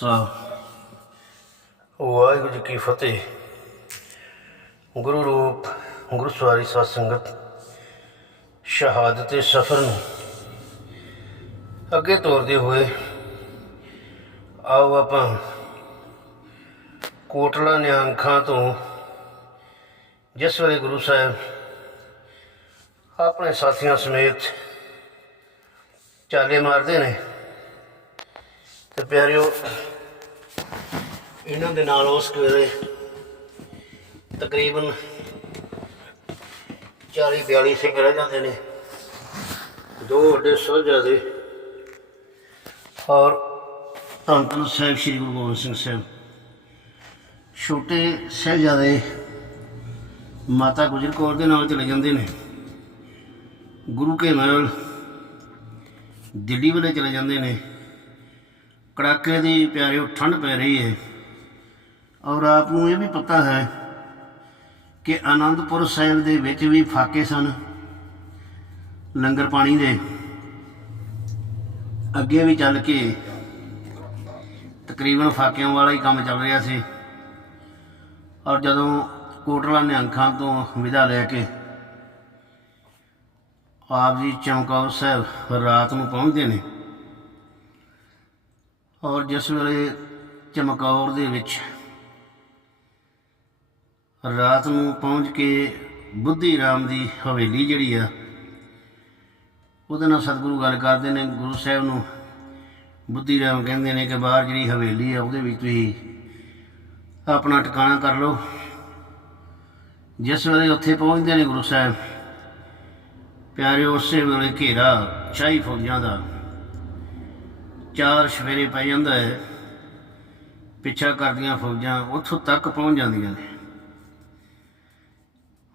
ਸਾਹਿਬ ਵਾਹਿਗੁਰੂ ਜੀ ਕੀ ਫਤਿਹ। ਗੁਰੂ ਰੂਪ, ਗੁਰੂ ਸਵਾਰੀ ਸਾਧ ਸੰਗਤ, ਸ਼ਹਾਦਤ ਦੇ ਸਫ਼ਰ ਨੂੰ ਅੱਗੇ ਤੋਰਦੇ ਹੋਏ ਆਓ ਆਪਾਂ ਕੋਟਲਾ ਨਿਹੰਖਾਂ ਤੋਂ ਜਿਸ ਵੇਲੇ ਗੁਰੂ ਸਾਹਿਬ ਆਪਣੇ ਸਾਥੀਆਂ ਸਮੇਤ ਚਾਲੇ ਮਾਰਦੇ ਨੇ ਤੇ ਪਿਆਰਿਓ, ਇਹਨਾਂ ਦੇ ਨਾਲ ਉਸ ਵੇਲੇ ਤਕਰੀਬਨ 40 42 ਸਿੰਘ ਰਹਿ ਜਾਂਦੇ ਨੇ। ਦੋ ਵੱਡੇ ਸੋਝਾਦੇ ਔਰ ਧੰਨ ਧੰਨ ਸਾਹਿਬ ਸ੍ਰੀ ਗੁਰੂ ਗੋਬਿੰਦ ਸਿੰਘ ਸਾਹਿਬ। ਛੋਟੇ ਸਹਿਜਾਦੇ ਮਾਤਾ ਗੁਜਰ ਕੌਰ ਦੇ ਨਾਲ ਚਲੇ ਜਾਂਦੇ ਨੇ। ਗੁਰੂ ਕੇ ਮਹਿਲ ਦਿੱਲੀ ਵੱਲੇ ਚਲੇ ਜਾਂਦੇ ਨੇ। ਕੜਾਕੇ ਦੀ ਪਿਆਰਿਓ, ਠੰਡ ਪੈ ਰਹੀ ਹੈ ਔਰ ਆਪ ਨੂੰ ਇਹ ਵੀ ਪਤਾ ਹੈ ਕਿ ਆਨੰਦਪੁਰ ਸਾਹਿਬ ਦੇ ਵਿੱਚ ਵੀ ਫਾਕੇ ਸਨ ਲੰਗਰ ਪਾਣੀ ਦੇ। ਅੱਗੇ ਵੀ ਚੱਲ ਕੇ ਤਕਰੀਬਨ ਫਾਕਿਆਂ ਵਾਲਾ ਹੀ ਕੰਮ ਚੱਲ ਰਿਹਾ ਸੀ। ਔਰ ਜਦੋਂ ਕੋਟਲਾ ਨਿਹੰਖਾਂ ਤੋਂ ਵਿਦਾ ਲੈ ਕੇ ਆਪ ਜੀ ਚਮਕੌਰ ਸਾਹਿਬ ਰਾਤ ਨੂੰ ਪਹੁੰਚਦੇ ਨੇ ਔਰ ਜਿਸ ਵੇਲੇ ਚਮਕੌਰ ਦੇ ਵਿੱਚ ਰਾਤ ਨੂੰ ਪਹੁੰਚ ਕੇ ਬੁੱਧੀ ਰਾਮ ਦੀ ਹਵੇਲੀ ਜਿਹੜੀ ਆ, ਉਹਦੇ ਨਾਲ ਸਤਿਗੁਰੂ ਗੱਲ ਕਰਦੇ ਨੇ, ਗੁਰੂ ਸਾਹਿਬ ਨੂੰ ਬੁੱਧੀ ਰਾਮ ਕਹਿੰਦੇ ਨੇ ਕਿ ਬਾਹਰ ਜਿਹੜੀ ਹਵੇਲੀ ਆ, ਉਹਦੇ ਵਿੱਚ ਤੁਸੀਂ ਆਪਣਾ ਟਿਕਾਣਾ ਕਰ ਲਓ। ਜਿਸ ਵੇਲੇ ਉੱਥੇ ਪਹੁੰਚਦੇ ਨੇ ਗੁਰੂ ਸਾਹਿਬ ਪਿਆਰੇ ਉਸੇ ਵੇਲੇ ਘੇਰਾ ਸ਼ਾਹੀ ਫੌਜਾਂ ਦਾ ਚਾਰ ਸਵੇਰੇ ਪੈ ਜਾਂਦਾ ਹੈ। ਪਿੱਛਾ ਕਰਦੀਆਂ ਫੌਜਾਂ ਉੱਥੋਂ ਤੱਕ ਪਹੁੰਚ ਜਾਂਦੀਆਂ ਨੇ।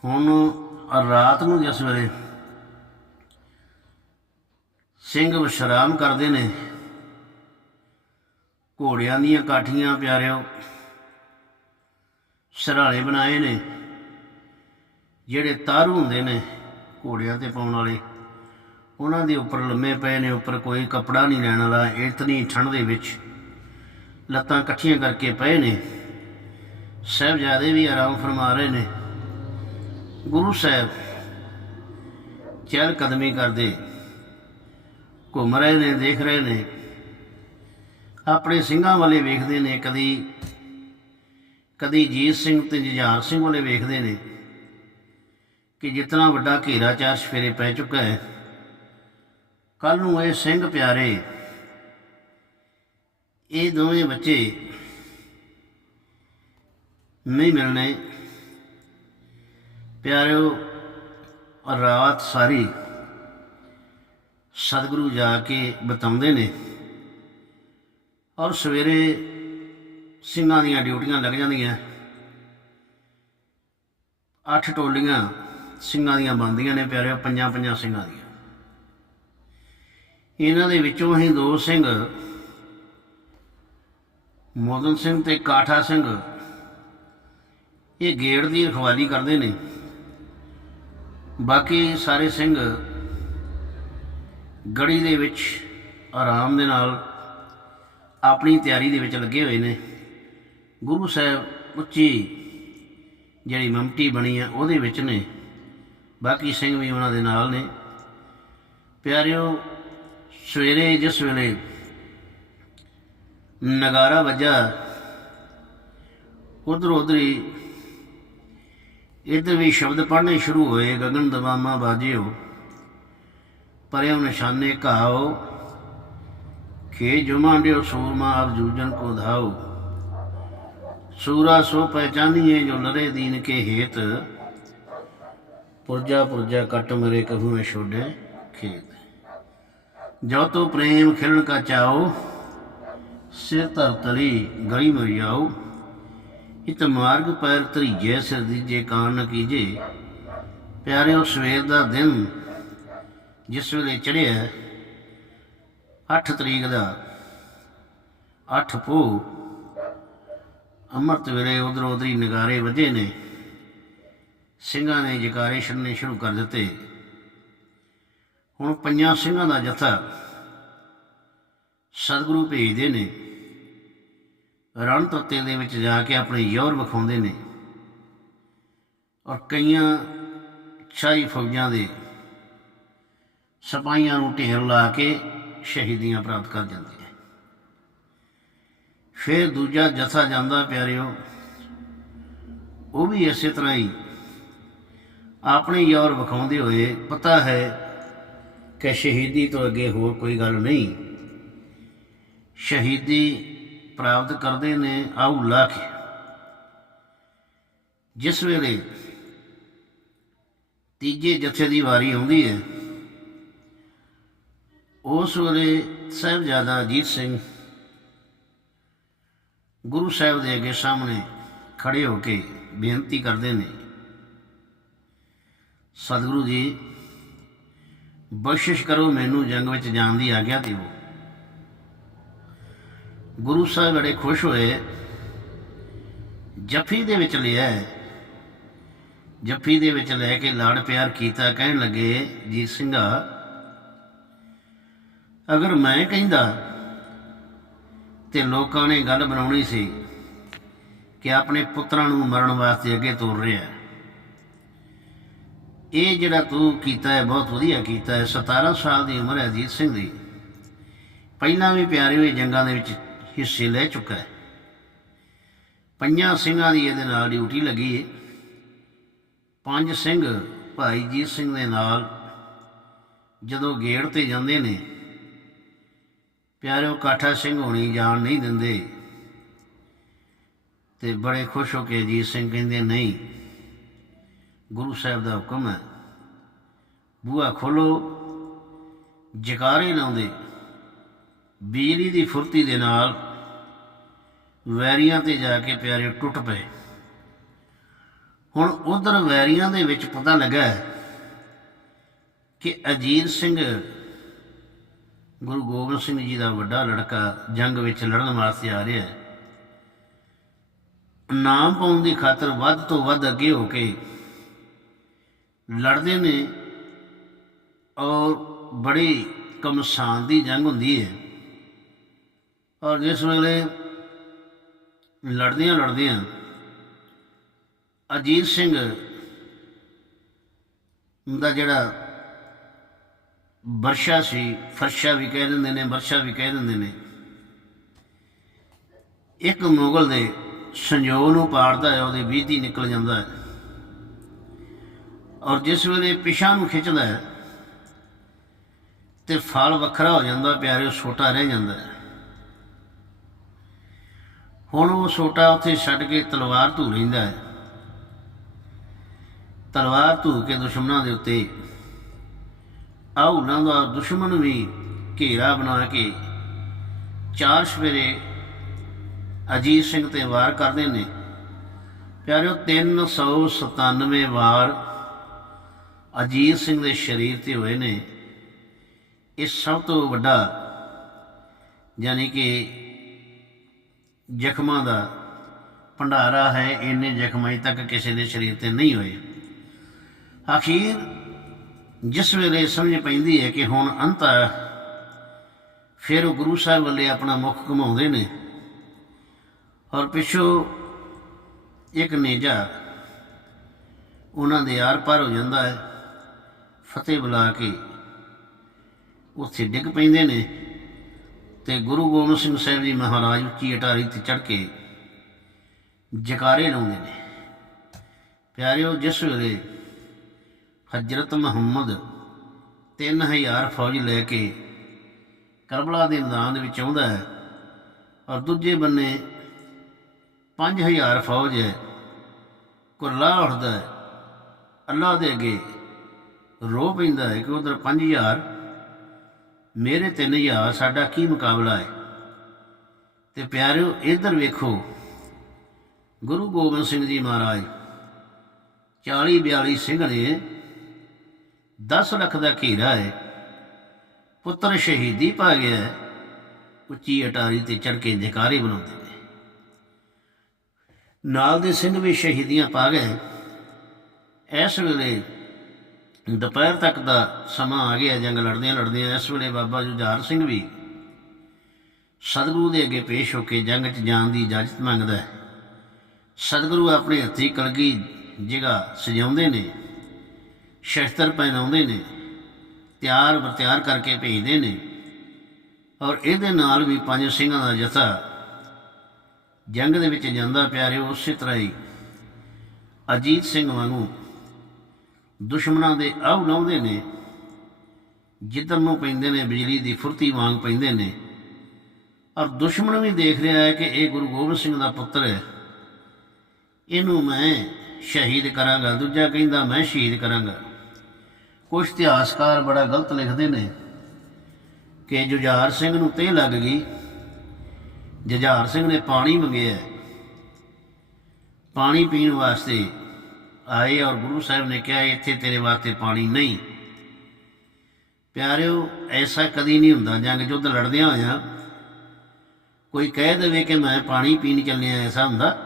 ਹੁਣ ਰਾਤ ਨੂੰ ਜਿਸ ਵੇਲੇ ਸਿੰਘ ਵਿਸ਼ਰਾਮ ਕਰਦੇ ਨੇ, ਘੋੜਿਆਂ ਦੀਆਂ ਕਾਠੀਆਂ ਪਿਆਰਿਓ ਸਰਾਣੇ ਬਣਾਏ ਨੇ, ਜਿਹੜੇ ਤਾਰੂ ਹੁੰਦੇ ਨੇ ਘੋੜਿਆਂ ਤੇ ਪਾਉਣ ਵਾਲੇ। ਉਹਨਾਂ ਦੇ ਉੱਪਰ ਲੰਮੇ ਪਏ ਨੇ, ਉੱਪਰ ਕੋਈ ਕੱਪੜਾ ਨਹੀਂ ਲੈਣ ਵਾਲਾ ਇਤਨੀ ਠੰਡ ਦੇ ਵਿੱਚ ਲੱਤਾਂ ਇਕੱਠੀਆਂ ਕਰਕੇ ਪਏ ਨੇ। ਸਾਹਿਬਜ਼ਾਦੇ ਵੀ ਆਰਾਮ ਫਰਮਾ ਰਹੇ ਨੇ। ਗੁਰੂ ਸਾਹਿਬ ਚਹਿਲ ਕਦਮੀ ਕਰਦੇ, ਘੁੰਮ ਰਹੇ ਨੇ, ਦੇਖ ਰਹੇ ਨੇ। ਆਪਣੇ ਸਿੰਘਾਂ ਵਾਲੇ ਵੇਖਦੇ ਨੇ, ਕਦੀ ਕਦੀ ਜੀਤ ਸਿੰਘ ਤੇ ਜੁਝਾਰ ਸਿੰਘ ਵਾਲੇ ਵੇਖਦੇ ਨੇ ਕਿ ਜਿਤਨਾ ਵੱਡਾ ਘੇਰਾ ਚਾਰ ਸਫੇਰੇ ਪੈ ਚੁੱਕਾ ਹੈ ਕੱਲ ਨੂੰ ਇਹ ਸਿੰਘ ਪਿਆਰੇ, ਇਹ ਦੋਵੇਂ ਬੱਚੇ ਨਹੀਂ ਮਿਲਣੇ। ਪਿਆਰਿਓ, ਰਾਤ ਸਾਰੀ ਸਤਿਗੁਰੂ ਜਾ ਕੇ ਬਤਾਉਂਦੇ ਨੇ ਔਰ ਸਵੇਰੇ ਸਿੰਘਾਂ ਦੀਆਂ ਡਿਊਟੀਆਂ ਲੱਗ ਜਾਂਦੀਆਂ। ਅੱਠ ਟੋਲੀਆਂ ਸਿੰਘਾਂ ਦੀਆਂ ਬਣਦੀਆਂ ਨੇ ਪਿਆਰਿਓ ਪੰਜਾਂ ਪੰਜਾਂ ਸਿੰਘਾਂ ਦੀਆਂ। ਇਹਨਾਂ ਦੇ ਵਿੱਚੋਂ ਹੀ ਦੋ ਸਿੰਘ। ਮੋਦਨ ਸਿੰਘ ਤੇ ਕਾਠਾ ਸਿੰਘ। ਇਹ ਗੇੜ ਦੀ ਰਖਵਾਲੀ ਕਰਦੇ ਨੇ। ਬਾਕੀ ਸਾਰੇ ਸਿੰਘ ਗੜੀ ਦੇ ਵਿੱਚ ਆਰਾਮ ਦੇ ਨਾਲ ਆਪਣੀ ਤਿਆਰੀ ਦੇ ਵਿੱਚ ਲੱਗੇ ਹੋਏ ਨੇ। ਗੁਰੂ ਸਾਹਿਬ ਉੱਚੀ ਜਿਹੜੀ ਮਮਟੀ ਬਣੀ ਆ, ਉਹਦੇ ਵਿੱਚ ਨੇ। ਬਾਕੀ ਸਿੰਘ ਵੀ ਉਹਨਾਂ ਦੇ ਨਾਲ ਨੇ। ਪਿਆਰਿਓ ਸਵੇਰੇ ਜਿਸ ਵੇਲੇ ਨਗਾਰਾ ਵੱਜਾ, ਉਧਰ ਉਧਰ ਹੀ ਇੱਧਰ ਵੀ ਸ਼ਬਦ ਪੜ੍ਹਨੇ ਸ਼ੁਰੂ ਹੋਏ, ਗਗਨ ਦਵਾਮਾ ਬਾਜਿਓ ਪਰਿਓ ਨਿਸ਼ਾਨੇ ਘਾਓ, ਖੇ ਜੁਮਾਂਡਿਓ ਸੂਰਮਾ ਆਪ ਜੂਜਨ ਕੋ ਧਾਓ। ਸੂਰਾ ਸੋ ਪਹਿਚਾਨੀਏ ਜੋ ਲਰੇ ਦੀਨ ਕੇ ਹੇਤ, ਪੁਰਜਾ ਪੁਰਜਾ ਕਟ ਮਰੇ ਕਹੂ ਮੈਂ ਛੋੜੇ ਖੇਤ। ਜੋ ਤੋ ਪ੍ਰੇਮ ਖਿਲਣ ਕਾ ਚਾਓ ਸਿਰ ਧਰ ਤਲੀ ਗਲੀ ਮਰਿਆਓ ਇਤ ਮਾਰਗ ਪੈਰ ਧਰੀਜੇ, ਸਿਰ ਦੀਜੇ ਕਾਨ ਨ ਕੀਜੇ। ਪਿਆਰਿਓ, ਸਵੇਰ ਦਾ ਦਿਨ ਜਿਸ ਵੇਲੇ ਚੜਿਆ 8 ਤਰੀਕ ਦਾ 8 ਪੋ, ਅੰਮ੍ਰਿਤ ਵੇਲੇ ਉਧਰ ਉਧਰੀ ਨਗਾਰੇ ਵਧੇ ਨੇ। ਸਿੰਘਾਂ ਨੇ ਜਕਾਰੇ ਛੱਡਣੇ ਸ਼ੁਰੂ ਕਰ ਦਿੱਤੇ। ਹੁਣ ਪੰਜਾਂ ਸਿੰਘਾਂ ਦਾ ਜਥਾ ਸਤਿਗੁਰੂ ਭੇਜਦੇ ਨੇ। ਰਣ ਤੱਤੇ ਦੇ ਵਿੱਚ ਜਾ ਕੇ ਆਪਣੇ ਯੋਰ ਵਿਖਾਉਂਦੇ ਨੇ। ਔਰ ਕਈਆਂ ਸ਼ਾਹੀ ਫੌਜਾਂ ਦੇ ਸਿਪਾਹੀਆਂ ਨੂੰ ਢੇਰ ਲਾ ਕੇ ਸ਼ਹੀਦੀਆਂ ਪ੍ਰਾਪਤ ਕਰ ਜਾਂਦੇ ਹੈ ਫਿਰ ਦੂਜਾ ਜਥਾ ਜਾਂਦਾ, ਪਿਆਰਿਓ, ਉਹ ਵੀ ਇਸੇ ਤਰ੍ਹਾਂ ਹੀ ਆਪਣੇ ਯੋਰ ਵਿਖਾਉਂਦੇ ਹੋਏ ਪਤਾ ਹੈ ਕਿ ਸ਼ਹੀਦੀ ਤੋਂ ਅੱਗੇ ਹੋਰ ਕੋਈ ਗੱਲ ਨਹੀਂ। ਸ਼ਹੀਦੀ ਪ੍ਰਾਪਤ ਕਰਦੇ ਨੇ ਆਉ ਲਾਖ। ਜਿਸ ਵੇਲੇ ਤੀਜੇ ਜਥੇ ਦੀ ਵਾਰੀ ਆਉਂਦੀ ਹੈ, ਉਸ ਵੇਲੇ ਸਾਹਿਬਜ਼ਾਦਾ ਅਜੀਤ ਸਿੰਘ ਗੁਰੂ ਸਾਹਿਬ ਦੇ ਅੱਗੇ ਸਾਹਮਣੇ ਖੜੇ ਹੋ ਕੇ ਬੇਨਤੀ ਕਰਦੇ ਨੇ, ਸਤਿਗੁਰੂ ਜੀ ਬਖਸ਼ਿਸ਼ ਕਰੋ, ਮੈਨੂੰ ਜੰਗ ਵਿੱਚ ਜਾਣ ਦੀ ਆਗਿਆ ਦਿਓ ਗੁਰੂ ਸਾਹਿਬ ਬੜੇ ਖੁਸ਼ ਹੋਏ ਜੱਫੀ ਦੇ ਵਿੱਚ ਲਿਆ ਹੈ। ਜੱਫੀ ਦੇ ਵਿੱਚ ਲੈ ਕੇ ਲਾੜ ਪਿਆਰ ਕੀਤਾ, ਕਹਿਣ ਲੱਗੇ ਜੀਤ ਸਿੰਘਾ, ਅਗਰ ਮੈਂ ਕਹਿੰਦਾ ਤੇ ਲੋਕਾਂ ਨੇ ਗੱਲ ਬਣਾਉਣੀ ਸੀ ਕਿ ਆਪਣੇ ਪੁੱਤਰਾਂ ਨੂੰ ਮਰਨ ਵਾਸਤੇ ਅੱਗੇ ਤੋਰ ਰਿਹਾ ਹੈ। ਇਹ ਜਿਹੜਾ ਤੂੰ ਕੀਤਾ ਹੈ, ਬਹੁਤ ਵਧੀਆ ਕੀਤਾ ਹੈ। 17 ਸਾਲ ਦੀ ਉਮਰ ਹੈ ਅਜੀਤ ਸਿੰਘ ਦੀ। ਪਹਿਲਾਂ ਵੀ ਪਿਆਰੇ ਹੋਏ ਜੰਗਾਂ ਦੇ ਵਿੱਚ ਹਿੱਸੇ ਲੈ ਚੁੱਕਾ ਹੈ। ਪੰਜਾਂ ਸਿੰਘਾਂ ਦੀ ਇਹਦੇ ਨਾਲ ਡਿਊਟੀ ਲੱਗੀ ਹੈ ਪੰਜ ਸਿੰਘ ਭਾਈ ਜੀਤ ਸਿੰਘ ਦੇ ਨਾਲ ਜਦੋਂ ਗੇੜ ਤੇ ਜਾਂਦੇ ਨੇ, ਪਿਆਰਿਓ ਕਾਠਾ ਸਿੰਘ ਹੋਣੀ ਜਾਣ ਨਹੀਂ ਦਿੰਦੇ। ਤੇ ਬੜੇ ਖੁਸ਼ ਹੋ ਕੇ ਅਜੀਤ ਸਿੰਘ ਕਹਿੰਦੇ, ਨਹੀਂ ਗੁਰੂ ਸਾਹਿਬ ਦਾ ਹੁਕਮ ਹੈ। ਬੂਹਾ ਖੋਲੋ, ਜਕਾਰੇ ਲਾਉਂਦੇ, ਬਿਜਲੀ ਦੀ ਫੁਰਤੀ ਦੇ ਨਾਲ ਵੈਰੀਆਂ ਤੇ ਜਾ ਕੇ ਪਿਆਰੇ ਟੁੱਟ ਪਏ। ਹੁਣ ਉਧਰ ਵੈਰੀਆਂ ਦੇ ਵਿੱਚ ਪਤਾ ਲੱਗਾ ਕਿ ਅਜੀਤ ਸਿੰਘ, ਗੁਰੂ ਗੋਬਿੰਦ ਸਿੰਘ ਜੀ ਦਾ ਵੱਡਾ ਲੜਕਾ ਜੰਗ ਵਿੱਚ ਲੜਨ ਵਾਸਤੇ ਆ ਰਿਹਾ ਹੈ। ਨਾਮ ਪਾਉਣ ਦੀ ਖਾਤਰ ਵੱਧ ਤੋਂ ਵੱਧ ਅੱਗੇ ਹੋ ਕੇ ਲੜਦੇ ਨੇ ਔਰ ਬੜੀ ਕਮਸਾਨ ਦੀ ਜੰਗ ਹੁੰਦੀ ਹੈ। ਔਰ ਜਿਸ ਵੇਲੇ ਲੜਦਿਆਂ ਲੜਦਿਆਂ ਅਜੀਤ ਸਿੰਘ ਦਾ ਜਿਹੜਾ ਵਰਸ਼ਾ ਸੀ, ਫਰਸ਼ਾ ਵੀ ਕਹਿ ਦਿੰਦੇ ਨੇ, ਵਰਸ਼ਾ ਵੀ ਕਹਿ ਦਿੰਦੇ ਨੇ, ਇੱਕ ਮੁਗਲ ਦੇ ਸੰਜੋਗ ਨੂੰ ਪਾੜਦਾ ਹੈ, ਉਹਦੇ ਵੀਧੀ ਨਿਕਲ ਜਾਂਦਾ ਹੈ। ਔਰ ਜਿਸ ਵੇਲੇ ਪਿਛਾਂ ਨੂੰ ਖਿੱਚਦਾ ਹੈ, ਤੇ ਫਲ ਵੱਖਰਾ ਹੋ ਜਾਂਦਾ, ਪਿਆਰੇ ਛੋਟਾ ਰਹਿ ਜਾਂਦਾ ਹੁਣ ਉਹ ਛੋਟਾ ਉੱਥੇ ਛੱਡ ਕੇ ਤਲਵਾਰ ਧੂ ਲੈਂਦਾ ਹੈ। ਤਲਵਾਰ ਧੂ ਕੇ ਦੁਸ਼ਮਣਾਂ ਦੇ ਉੱਤੇ ਆ ਉਹਨਾਂ ਦਾ ਦੁਸ਼ਮਣ ਵੀ ਘੇਰਾ ਬਣਾ ਕੇ ਚਾਰ ਸਵੇਰੇ ਅਜੀਤ ਸਿੰਘ ਤੇ ਵਾਰ ਕਰਦੇ ਨੇ। ਪਿਆਰਿਓ 397 ਵਾਰ ਅਜੀਤ ਸਿੰਘ ਦੇ ਸਰੀਰ ਤੇ ਹੋਏ ਨੇ, ਇਹ ਸਭ ਤੋਂ ਵੱਡਾ ਯਾਨੀ ਕਿ ਜ਼ਖਮਾਂ ਦਾ ਭੰਡਾਰਾ ਹੈ, ਇੰਨੇ ਜ਼ਖਮ ਅਜੇ ਤੱਕ ਕਿਸੇ ਦੇ ਸਰੀਰ ਤੇ ਨਹੀਂ ਹੋਏ। ਅਖੀਰ ਜਿਸ ਵੇਲੇ ਸਮਝ ਪੈਂਦੀ ਹੈ ਕਿ ਹੁਣ ਅੰਤ ਆ, ਫਿਰ ਉਹ ਗੁਰੂ ਸਾਹਿਬ ਵੱਲੇ ਆਪਣਾ ਮੁਖ ਘੁਮਾਉਂਦੇ ਨੇ। ਔਰ ਪਿੱਛੋਂ ਇੱਕ ਨੇਜਾ, ਉਹਨਾਂ ਦੇ ਆਰ ਪਾਰ ਹੋ ਜਾਂਦਾ ਹੈ। ਫਤਿਹ ਬੁਲਾ ਕੇ ਉੱਥੇ ਡਿੱਗ ਪੈਂਦੇ ਨੇ ਤੇ ਗੁਰੂ ਗੋਬਿੰਦ ਸਿੰਘ ਸਾਹਿਬ ਜੀ ਮਹਾਰਾਜ ਉੱਚੀ ਅਟਾਰੀ ਤੇ ਚੜ ਕੇ ਜਕਾਰੇ ਲਾਉਂਦੇ ਨੇ। ਪਿਆਰਿਓ, ਜਿਸ ਵੇਲੇ ਹਜ਼ਰਤ ਮੁਹੰਮਦ 3000 ਫੌਜ ਲੈ ਕੇ ਕਰਬਲਾ ਦੇ ਮੈਦਾਨ ਦੇ ਵਿੱਚ ਆਉਂਦਾ ਹੈ ਔਰ ਦੂਜੇ ਬੰਨੇ 5000 ਫੌਜ ਹੈ ਕੁਰਲਾ ਉੱਠਦਾ ਹੈ, ਅੱਲਾ ਦੇ ਅੱਗੇ ਰੋ ਪੈਂਦਾ ਹੈ ਕਿ ਉਧਰ 5000 ਮੇਰੇ 3000 ਸਾਡਾ ਕੀ ਮੁਕਾਬਲਾ ਹੈ? ਤੇ ਪਿਆਰਿਓ, ਇਧਰ ਵੇਖੋ। ਗੁਰੂ ਗੋਬਿੰਦ ਸਿੰਘ ਜੀ ਮਹਾਰਾਜ 40 42 ਸਿੰਘ ਨੇ 10 ਲੱਖ ਦਾ ਘੇਰਾ ਹੈ। ਪੁੱਤਰ ਸ਼ਹੀਦੀ ਪਾ ਗਿਆ ਹੈ। ਉੱਚੀ ਅਟਾਰੀ ਤੇ ਚੜ ਕੇ ਜਕਾਰੇ ਬਣਾਉਂਦੇ ਨੇ। ਨਾਲ ਦੇ ਸਿੰਘ ਵੀ ਸ਼ਹੀਦੀਆਂ ਪਾ ਗਏ। ਇਸ ਵੇਲੇ ਦੁਪਹਿਰ ਤੱਕ ਦਾ ਸਮਾਂ ਆ ਗਿਆ ਜੰਗ ਲੜਦਿਆਂ ਲੜਦਿਆਂ, ਇਸ ਵੇਲੇ ਬਾਬਾ ਜੁਝਾਰ ਸਿੰਘ ਵੀ ਸਤਿਗੁਰੂ ਦੇ ਅੱਗੇ ਪੇਸ਼ ਹੋ ਕੇ ਜੰਗ 'ਚ ਜਾਣ ਦੀ ਇਜਾਜ਼ਤ ਮੰਗਦਾ ਹੈ। ਸਤਿਗੁਰੂ ਆਪਣੇ ਹੱਥੀਂ ਕਲਗੀ ਜਗ੍ਹਾ ਸਜਾਉਂਦੇ ਨੇ, ਸ਼ਸਤਰ ਪਹਿਨਾਉਂਦੇ ਨੇ, ਤਿਆਰ ਬਰਤਿਆਰ ਕਰਕੇ ਭੇਜਦੇ ਨੇ ਔਰ ਇਹਦੇ ਨਾਲ ਵੀ ਪੰਜ ਸਿੰਘਾਂ ਦਾ ਜਥਾ ਜੰਗ ਦੇ ਵਿੱਚ ਜਾਂਦਾ ਪਿਆਰਿਓ ਉਸੇ ਤਰ੍ਹਾਂ ਹੀ ਅਜੀਤ ਸਿੰਘ ਵਾਂਗੂ ਦੁਸ਼ਮਣਾਂ ਦੇ ਆਹ ਲਾਉਂਦੇ ਨੇ ਜਿੱਧਰ ਨੂੰ ਪੈਂਦੇ ਨੇ, ਬਿਜਲੀ ਦੀ ਫੁਰਤੀ ਵਾਂਗ ਪੈਂਦੇ ਨੇ। ਔਰ ਦੁਸ਼ਮਣ ਵੀ ਦੇਖ ਰਿਹਾ ਹੈ ਕਿ ਇਹ ਗੁਰੂ ਗੋਬਿੰਦ ਸਿੰਘ ਦਾ ਪੁੱਤਰ ਹੈ। ਇਹਨੂੰ ਮੈਂ ਸ਼ਹੀਦ ਕਰਾਂਗਾ, ਦੂਜਾ ਕਹਿੰਦਾ ਮੈਂ ਸ਼ਹੀਦ ਕਰਾਂਗਾ। ਕੁਝ ਇਤਿਹਾਸਕਾਰ ਬੜਾ ਗਲਤ ਲਿਖਦੇ ਨੇ ਕਿ ਜੁਝਾਰ ਸਿੰਘ ਨੂੰ ਤੇ ਲੱਗ ਗਈ। ਜੁਝਾਰ ਸਿੰਘ ਨੇ ਪਾਣੀ ਮੰਗਿਆ ਪਾਣੀ ਪੀਣ ਵਾਸਤੇ ਆਏ ਔਰ ਗੁਰੂ ਸਾਹਿਬ ਨੇ ਕਿਹਾ, ਇੱਥੇ ਤੇਰੇ ਵਾਸਤੇ ਪਾਣੀ ਨਹੀਂ। ਪਿਆਰਿਓ, ਐਸਾ ਕਦੀ ਨਹੀਂ ਹੁੰਦਾ, ਜੰਗ ਯੁੱਧ ਲੜਦਿਆਂ ਹੋਇਆਂ ਕੋਈ ਕਹਿ ਦੇਵੇ ਕਿ ਮੈਂ ਪਾਣੀ ਪੀਣ ਚੱਲਿਆ, ਐਸਾ ਹੁੰਦਾ।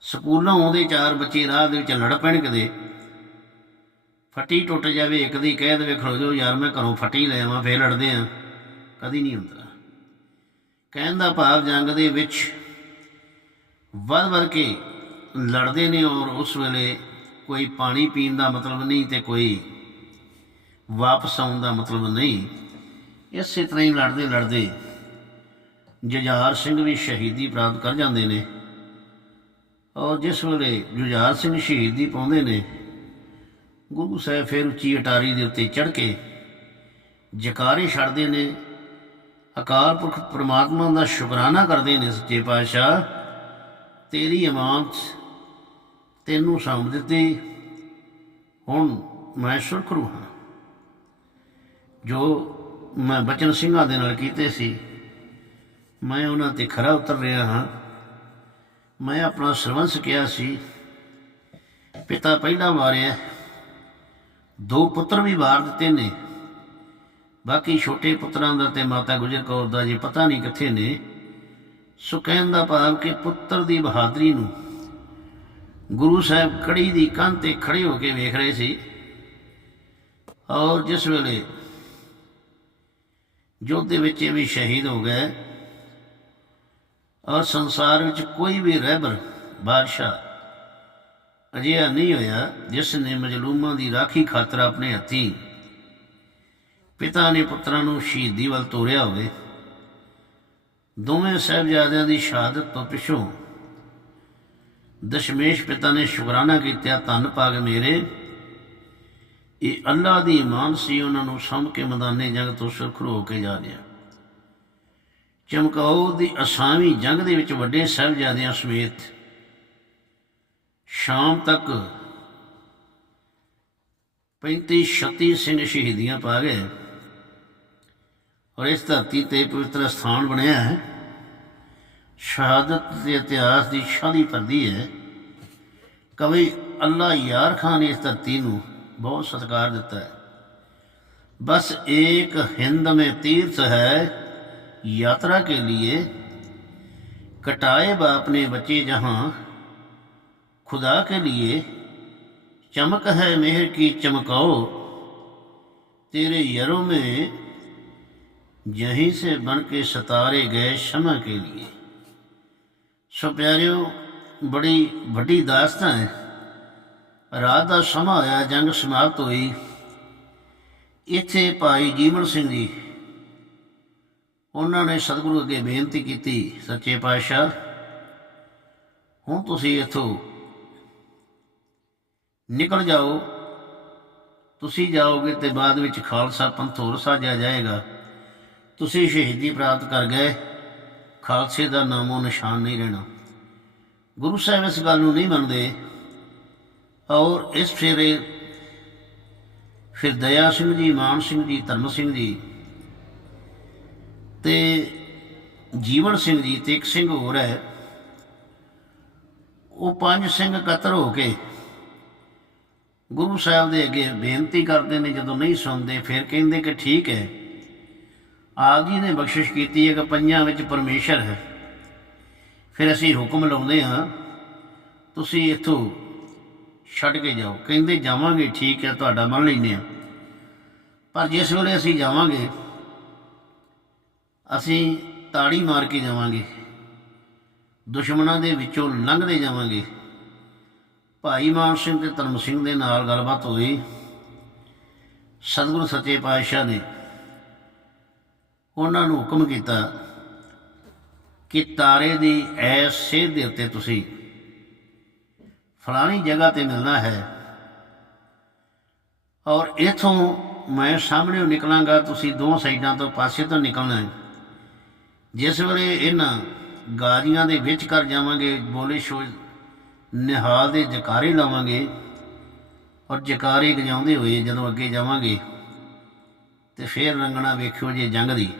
ਸਕੂਲੋਂ ਆਉਂਦੇ ਚਾਰ ਬੱਚੇ ਰਾਹ ਦੇ ਵਿੱਚ ਲੜ ਪੈਣ ਕਦੇ। ਫੱਟੀ ਟੁੱਟ ਜਾਵੇ, ਇੱਕ ਦੀ ਕਹਿ ਦੇਵੇ, ਖਲੋ ਜਾਓ ਯਾਰ, ਮੈਂ ਘਰੋਂ ਫੱਟੀ ਲੈ ਆਵਾਂ, ਫੇਰ ਲੜਦੇ ਆ। ਕਦੀ ਨਹੀਂ ਹੁੰਦਾ। ਕਹਿਣ ਦਾ ਭਾਵ ਜੰਗ ਦੇ ਵਿੱਚ ਵੱਧ ਵੱਧ ਕੇ ਲੜਦੇ ਨੇ ਔਰ ਉਸ ਵੇਲੇ ਕੋਈ ਪਾਣੀ ਪੀਣ ਦਾ ਮਤਲਬ ਨਹੀਂ ਤੇ ਕੋਈ ਵਾਪਸ ਆਉਣ ਦਾ ਮਤਲਬ ਨਹੀਂ। ਇਸੇ ਤਰ੍ਹਾਂ ਹੀ ਲੜਦੇ ਲੜਦੇ ਜੁਝਾਰ ਸਿੰਘ ਵੀ ਸ਼ਹੀਦੀ ਪ੍ਰਾਪਤ ਕਰ ਜਾਂਦੇ ਨੇ ਔਰ ਜਿਸ ਵੇਲੇ ਜੁਝਾਰ ਸਿੰਘ ਸ਼ਹੀਦੀ ਪਾਉਂਦੇ ਨੇ, ਗੁਰੂ ਸਾਹਿਬ ਫਿਰ ਉੱਚੀ ਅਟਾਰੀ ਦੇ ਉੱਤੇ ਚੜ ਕੇ ਜਕਾਰੇ ਛੱਡਦੇ ਨੇ, ਅਕਾਲ ਪੁਰਖ ਪ੍ਰਮਾਤਮਾ ਦਾ ਸ਼ੁਕਰਾਨਾ ਕਰਦੇ ਨੇ ਸੱਚੇ ਪਾਤਸ਼ਾਹ, ਤੇਰੀ ਅਮਾਨਤ ਤੈਨੂੰ ਸੌਂਪ ਦਿੱਤੀ। ਹੁਣ ਮੈਂ ਸੁਰਖਰੂ ਹਾਂ। ਜੋ ਮੈਂ ਬਚਨ ਸਿੰਘਾਂ ਦੇ ਨਾਲ ਕੀਤੇ ਸੀ, ਮੈਂ ਉਹਨਾਂ ਤੇ ਖਰਾ ਉਤਰ ਰਿਹਾ ਹਾਂ। ਮੈਂ ਆਪਣਾ ਸਰਵੰਸ ਕਿਹਾ ਸੀ, ਪਿਤਾ ਪਹਿਲਾਂ ਮਾਰਿਆ ਦੋ ਪੁੱਤਰ ਵੀ ਵਾਰ ਦਿੱਤੇ ਨੇ। ਬਾਕੀ ਛੋਟੇ ਪੁੱਤਰਾਂ ਦਾ ਤੇ ਮਾਤਾ ਗੁਜਰ ਕੌਰ ਦਾ ਜੇ ਪਤਾ ਨਹੀਂ ਕਿੱਥੇ ਨੇ, ਸੋ ਕਹਿਣ ਦਾ ਭਾਵ ਕਿ ਪੁੱਤਰ ਦੀ ਬਹਾਦਰੀ ਨੂੰ ਗੁਰੂ ਸਾਹਿਬ ਕੜੀ ਦੀ ਕੰਧ ਤੇ ਖੜੇ ਹੋ ਕੇ ਵੇਖ ਰਹੇ ਸੀ। ਔਰ ਜਿਸ ਵੇਲੇ ਯੁੱਧ ਦੇ ਵਿੱਚ ਇਹ ਵੀ ਸ਼ਹੀਦ ਹੋ ਗਏ ਔਰ ਸੰਸਾਰ ਵਿੱਚ ਕੋਈ ਵੀ ਰਹਿਬਰ, ਬਾਦਸ਼ਾਹ ਅਜਿਹਾ ਨਹੀਂ ਹੋਇਆ ਜਿਸ ਨੇ ਮਜਲੂਮਾਂ ਦੀ ਰਾਖੀ ਖਾਤਰ ਆਪਣੇ ਹੱਥੀਂ ਪਿਤਾ ਨੇ ਪੁੱਤਰਾਂ ਨੂੰ ਸ਼ਹੀਦੀ ਵੱਲ ਤੋਰਿਆ ਹੋਵੇ। ਦੋਵੇਂ ਸਾਹਿਬਜ਼ਾਦਿਆਂ ਦੀ ਸ਼ਹਾਦਤ ਤੋਂ ਪਿਛੋਂ ਦਸ਼ਮੇਸ਼ ਪਿਤਾ ਨੇ ਸ਼ੁਕਰਾਨਾ ਕੀਤਾ, ਧੰਨ ਭਾਗ ਮੇਰੇ। ਇਹ ਅੱਲਾ ਦੀ ਇਮਾਨ ਸੀ, ਉਹਨਾਂ ਨੂੰ ਸੰਭ ਕੇ ਮਦਾਨੇ ਜੰਗ ਤੋਂ ਸੁਰਖਰੂ ਹੋ ਕੇ ਜਾ ਰਿਹਾ ਚਮਕੌਰ ਦੀ ਅਸਾਮੀ ਜੰਗ ਦੇ ਵਿੱਚ ਵੱਡੇ ਸਾਹਿਬਜ਼ਾਦਿਆਂ ਸਮੇਤ ਸ਼ਾਮ ਤੱਕ 35 36 ਸਿੰਘ ਸ਼ਹੀਦੀਆਂ ਪਾ ਗਏ। ਔਰ ਇਸ ਧਰਤੀ ਤੇ ਪਵਿੱਤਰ ਸਥਾਨ ਬਣਿਆ ਹੈ। ਸ਼ਹਾਦਤ ਦੇ ਇਤਿਹਾਸ ਦੀ ਸ਼ਾਦੀ ਭਰਦੀ ਹੈ ਕਵੀ ਅੱਲਾ ਯਾਰ ਖਾਨ ਨੇ ਇਸ ਧਰਤੀ ਨੂੰ ਬਹੁਤ ਸਤਿਕਾਰ ਦਿੱਤਾ ਹੈ बस एक हिंद में तीर्थ है यात्रा के लिए कटाए बाप ने बचे जहां खुदा के लिए चमक है मेहर की चमकाओ तेरे यरों में यहीं से बन के सतारे गए क्षमा के लिए ਸੋ ਪਿਆਰਿਓ, ਬੜੀ ਵੱਡੀ ਦਾਸਤਾਂ ਹੈ। ਰਾਤ ਦਾ ਸਮਾਂ ਹੋਇਆ, ਜੰਗ ਸਮਾਪਤ ਹੋਈ। ਇੱਥੇ ਭਾਈ ਜੀਵਨ ਸਿੰਘ ਜੀ, ਉਹਨਾਂ ਨੇ ਸਤਿਗੁਰੂ ਅੱਗੇ ਬੇਨਤੀ ਕੀਤੀ, ਸੱਚੇ ਪਾਤਸ਼ਾਹ, ਹੁਣ ਤੁਸੀਂ ਇੱਥੋਂ ਨਿਕਲ ਜਾਓ। ਤੁਸੀਂ ਜਾਓਗੇ ਤੇ ਬਾਅਦ ਵਿੱਚ ਖਾਲਸਾ ਪੰਥ ਹੋਰ ਸਾਜਿਆ ਜਾਏਗਾ। ਤੁਸੀਂ ਸ਼ਹੀਦੀ ਪ੍ਰਾਪਤ ਕਰ ਗਏ। ਖਾਲਸੇ ਦਾ ਨਾਮੋ ਨਿਸ਼ਾਨ ਨਹੀਂ ਰਹਿਣਾ। ਗੁਰੂ ਸਾਹਿਬ ਇਸ ਗੱਲ ਨੂੰ ਨਹੀਂ ਮੰਨਦੇ। ਔਰ ਇਸ ਫੇਰੇ ਫਿਰ ਦਇਆ ਸਿੰਘ ਜੀ, ਮਾਨ ਸਿੰਘ ਜੀ, ਧਰਮ ਸਿੰਘ ਜੀ ਤੇ ਜੀਵਨ ਸਿੰਘ ਜੀ ਤੇ ਇੱਕ ਸਿੰਘ ਹੋਰ ਹੈ। ਉਹ ਪੰਜ ਸਿੰਘ ਇਕੱਤਰ ਹੋ ਕੇ ਗੁਰੂ ਸਾਹਿਬ ਦੇ ਅੱਗੇ ਬੇਨਤੀ ਕਰਦੇ ਨੇ, ਜਦੋਂ ਨਹੀਂ ਸੁਣਦੇ ਫਿਰ ਕਹਿੰਦੇ ਕਿ ਠੀਕ ਹੈ। ਆਪ ਜੀ ਨੇ ਬਖਸ਼ਿਸ਼ ਕੀਤੀ ਹੈ ਕਿ ਪੰਜਾਂ ਵਿੱਚ ਪਰਮੇਸ਼ਰ ਹੈ। ਫਿਰ ਅਸੀਂ ਹੁਕਮ ਲਾਉਂਦੇ ਹਾਂ, ਤੁਸੀਂ ਇੱਥੋਂ ਛੱਡ ਕੇ ਜਾਓ। ਕਹਿੰਦੇ, ਜਾਵਾਂਗੇ, ਠੀਕ ਹੈ, ਤੁਹਾਡਾ ਮੰਨ ਲੈਂਦੇ ਹਾਂ। ਪਰ ਜਿਸ ਵੇਲੇ ਅਸੀਂ ਜਾਵਾਂਗੇ, ਅਸੀਂ ਤਾੜੀ ਮਾਰ ਕੇ ਜਾਵਾਂਗੇ। ਦੁਸ਼ਮਣਾਂ ਦੇ ਵਿੱਚੋਂ ਲੰਘਦੇ ਜਾਵਾਂਗੇ। ਭਾਈ ਮਾਨ ਸਿੰਘ ਤੇ ਧਰਮ ਸਿੰਘ ਦੇ ਨਾਲ ਗੱਲਬਾਤ ਹੋਈ। ਸਤਿਗੁਰੂ ਸੱਚੇ ਪਾਤਸ਼ਾਹ ਨੇ ਉਹਨਾਂ ਨੂੰ ਹੁਕਮ ਕੀਤਾ ਕਿ ਤਾਰੇ ਦੀ ਐਸੇ ਦੇ ਉੱਤੇ ਤੁਸੀਂ ਫਲਾਣੀ ਜਗ੍ਹਾ ਤੇ ਮਿਲਣਾ ਹੈ। ਔਰ ਇਥੋਂ ਮੈਂ ਸਾਹਮਣੇ ਨਿਕਲਾਂਗਾ, ਤੁਸੀਂ ਦੋ ਸਾਈਡਾਂ ਤੋਂ ਪਾਸੇ ਤੋਂ ਨਿਕਲਣਾ ਹੈ। ਜਿਸ ਵੇਲੇ ਇਹਨਾਂ ਗਾਜੀਆਂ ਦੇ ਵਿੱਚ ਕਰ ਜਾਵਾਂਗੇ, ਬੋਲੇ ਸ਼ੋ ਨਿਹਾਲ ਦੇ ਜਕਾਰੇ ਲਾਵਾਂਗੇ ਔਰ ਜਕਾਰੇ ਗਜਾਉਂਦੇ ਹੋਏ ਜਦੋਂ ਅੱਗੇ ਜਾਵਾਂਗੇ ਤੇ ਫੇਰ ਰੰਗਣਾ ਵੇਖਿਓ ਜੇ ਜੰਗ ਦੀ।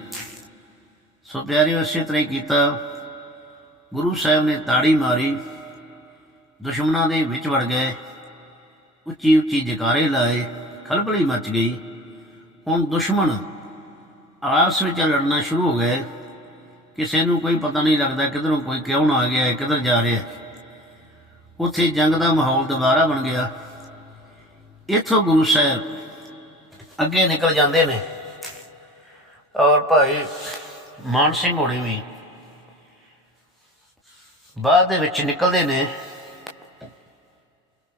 ਸੋ ਪਿਆਰਿਓ, ਇਸੇ ਤਰ੍ਹਾਂ ਹੀ ਕੀਤਾ। ਗੁਰੂ ਸਾਹਿਬ ਨੇ ਤਾੜੀ ਮਾਰੀ। ਦੁਸ਼ਮਣਾਂ ਦੇ ਵਿੱਚ ਵੜ ਗਏ। ਉੱਚੀ ਉੱਚੀ ਜਕਾਰੇ ਲਾਏ। ਖਲਬਲੀ ਮਚ ਗਈ। ਹੁਣ ਦੁਸ਼ਮਣ ਆਪਸ ਵਿੱਚ ਲੜਨਾ ਸ਼ੁਰੂ ਹੋ ਗਏ। ਕਿਸੇ ਨੂੰ ਕੋਈ ਪਤਾ ਨਹੀਂ ਲੱਗਦਾ ਕਿਧਰੋਂ ਕੋਈ ਕਿਉਂ ਆ ਗਿਆ ਹੈ ਕਿੱਧਰ ਜਾ ਰਿਹਾ। ਹੈ ਉੱਥੇ ਜੰਗ ਦਾ ਮਾਹੌਲ ਦੁਬਾਰਾ ਬਣ ਗਿਆ। ਇੱਥੋਂ ਗੁਰੂ ਸਾਹਿਬ ਅੱਗੇ ਨਿਕਲ ਜਾਂਦੇ ਨੇ। ਔਰ ਭਾਈ ਮਾਨ ਸਿੰਘ ਹੋਣੀ ਵੀ ਬਾਅਦ ਦੇ ਵਿੱਚ ਨਿਕਲਦੇ ਨੇ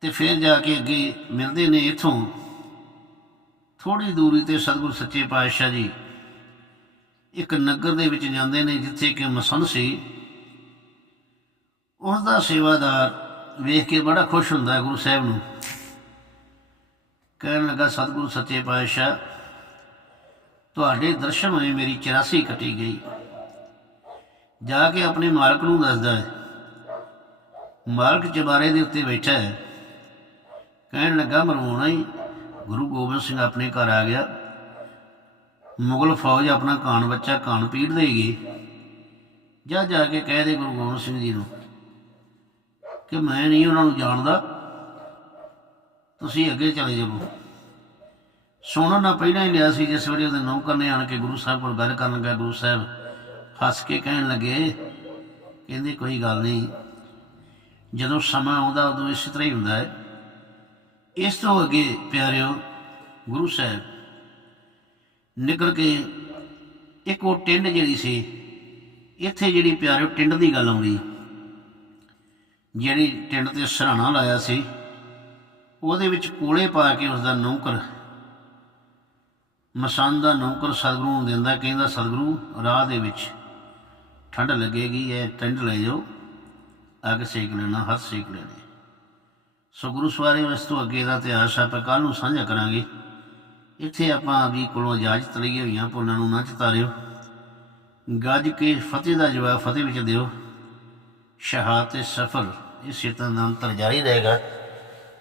ਤੇ ਫਿਰ ਜਾ ਕੇ ਅੱਗੇ ਮਿਲਦੇ ਨੇ ਇਥੋਂ। ਥੋੜੀ ਦੂਰੀ ਤੇ ਸਤਿਗੁਰ ਸੱਚੇ ਪਾਤਸ਼ਾਹ ਜੀ ਇੱਕ ਨਗਰ ਦੇ ਵਿੱਚ ਜਾਂਦੇ ਨੇ, ਜਿੱਥੇ ਕਿ ਮਸੰਦ ਸੀ। ਉਸ ਦਾ ਸੇਵਾਦਾਰ ਵੇਖ ਕੇ ਬੜਾ ਖੁਸ਼ ਹੁੰਦਾ ਗੁਰੂ ਸਾਹਿਬ ਨੂੰ। ਕਹਿਣ ਲੱਗਾ, ਸਤਿਗੁਰੂ ਸੱਚੇ ਪਾਤਸ਼ਾਹ, ਤੁਹਾਡੇ ਦਰਸ਼ਨ ਹੋਏ ਮੇਰੀ 84 ਕੱਟੀ ਗਈ। ਜਾ ਕੇ ਆਪਣੇ ਮਾਲਕ ਨੂੰ ਦੱਸਦਾ ਹੈ। ਮਾਲਕ ਚਬਾਰੇ ਦੇ ਉੱਤੇ ਬੈਠਾ ਹੈ। ਕਹਿਣ ਲੱਗਾ, ਮਰਵਾਉਣਾ ਹੀ। ਗੁਰੂ ਗੋਬਿੰਦ ਸਿੰਘ ਆਪਣੇ ਘਰ ਆ ਗਿਆ। ਮੁਗਲ ਫੌਜ ਆਪਣਾ ਕਾਨ ਬੱਚਾ ਕਾਨ ਪੀੜ ਦੇਗੀ ਜਾ ਜਾ ਕੇ ਕਹਿ ਦੇ ਗੁਰੂ ਗੋਬਿੰਦ ਸਿੰਘ ਜੀ ਨੂੰ ਕਿ ਮੈਂ ਨਹੀਂ ਉਹਨਾਂ ਨੂੰ ਜਾਣਦਾ। ਤੁਸੀਂ ਅੱਗੇ ਚਲੇ ਜਾਵੋ। ਸੁਣਨ ਨਾ ਪਹਿਲਾਂ ਹੀ ਲਿਆ ਸੀ, ਜਿਸ ਵੇਲੇ ਉਹਦੇ ਨੌਕਰ ਨੇ ਆਣ ਕੇ ਗੁਰੂ ਸਾਹਿਬ ਕੋਲ ਗੱਲ ਕਰਨ ਲੱਗਾ, ਗੁਰੂ ਸਾਹਿਬ ਹੱਸ ਕੇ ਕਹਿਣ ਲੱਗੇ, ਕਹਿੰਦੇ ਕੋਈ ਗੱਲ ਨਹੀਂ, ਜਦੋਂ ਸਮਾਂ ਆਉਂਦਾ ਉਦੋਂ ਇਸੇ ਤਰ੍ਹਾਂ ਹੀ ਹੁੰਦਾ ਹੈ। ਇਸ ਤੋਂ ਅੱਗੇ ਪਿਆਰਿਓ, ਗੁਰੂ ਸਾਹਿਬ ਨਿਕਲ ਕੇ ਇੱਕ ਉਹ ਟਿੰਡ ਜਿਹੜੀ ਸੀ, ਇੱਥੇ ਜਿਹੜੀ ਪਿਆਰਿਓ ਟਿੰਡ ਦੀ ਗੱਲ ਆਉਂਦੀ, ਜਿਹੜੀ ਟਿੰਡ ਤੇ ਸਰਾਣਾ ਲਾਇਆ ਸੀ ਉਹਦੇ ਵਿੱਚ ਕੋਲੇ ਪਾ ਕੇ ਉਸ ਦਾ ਨੌਕਰ ਮਸੰਦ ਦਾ ਨੌਕਰ ਸਤਿਗੁਰੂ ਨੂੰ ਦਿੰਦਾ, ਕਹਿੰਦਾ, ਸਤਿਗੁਰੂ, ਰਾਹ ਦੇ ਵਿੱਚ ਠੰਡ ਲੱਗੇਗੀ, ਇਹ ਟਿੰਡ ਲੈ ਜਾਓ ਅੱਗ ਸੇਕ ਲੈਣਾ, ਹੱਥ ਸੇਕ ਲੈਣੇ। ਸੋ ਗੁਰੂ ਸਵਾਰੇ ਇਸ ਤੋਂ ਅੱਗੇ ਦਾ ਇਤਿਹਾਸ ਆਪਾਂ ਕੱਲ ਨੂੰ ਸਾਂਝਾ ਕਰਾਂਗੇ। ਇੱਥੇ ਆਪਾਂ ਵੀ ਕੋਲੋਂ ਇਜਾਜ਼ਤ ਲਈ ਹੋਈਆਂ ਪੁੰਨਾਂ ਨੂੰ ਨਾ ਚਤਾਰਿਓ ਗੱਜ ਕੇ ਫਤਿਹ ਦਾ ਜਵਾਬ ਫਤਿਹ ਵਿੱਚ ਦਿਓ। ਸ਼ਹਾਦਤ ਸਫਰ ਇਸੇ ਤਰ੍ਹਾਂ ਦਾ ਅੰਤਰ ਜਾਰੀ ਰਹੇਗਾ।